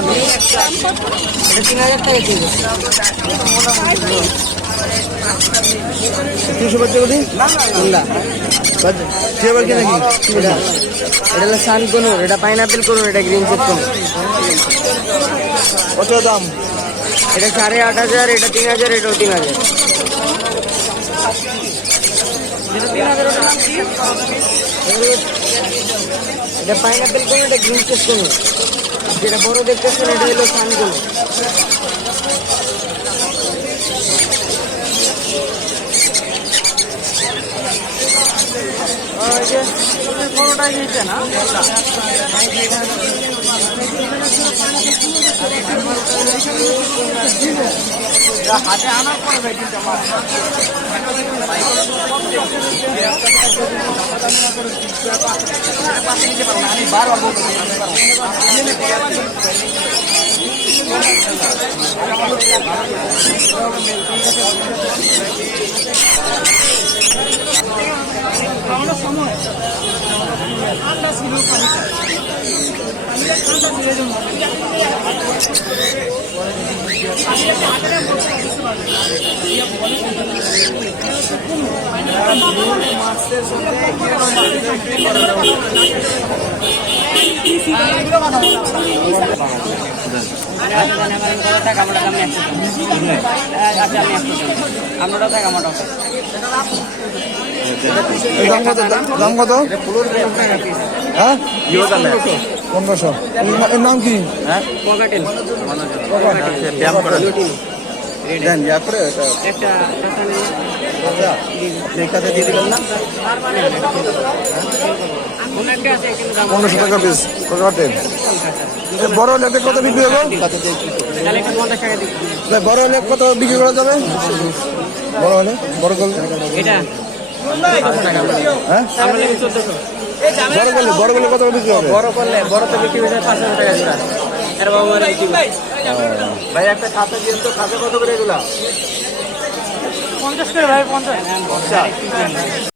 3000 টাকা কেজি। 300 বাচ্চা করি কোনটা? কি আবার কি নাকি এটা হলো সান কোনুর, এটা পাইনাপেল কোনুর, এটা গ্রিন চেক কোনুর। কত দাম? এটা 8500, এটা 3000, এটাও 3000। এটা পাইনাপেল কোন, এটা গ্রিন চেক কোন, যেটা বড় দেখতেছেন এটা হলো সান কোন। বড়টাই নিচ্ছে না হাতে আনার পরে ভাই কিন্তু আমার আমি বারবার বলতে সময় ঠান্ডা ছিল, দাম কত? হ্যাঁ 1500। এর নাম কি? একটা 1500 টাকা পিস কাটেন। বড় হলে কত বিক্রি হবে? বড় হলে কত বিক্রি করা যাবে? বড় হলে বড় করলে হ্যাঁ বড় করলে কত বিক্রি হবে? বড় করলে বড় তো বিক্রি হয়ে যায় 500 টাকা জোড়া। ভাই একটা খাতা দিয়ে তো, খাতা কত করে এগুলা? 50 করে ভাই, 50।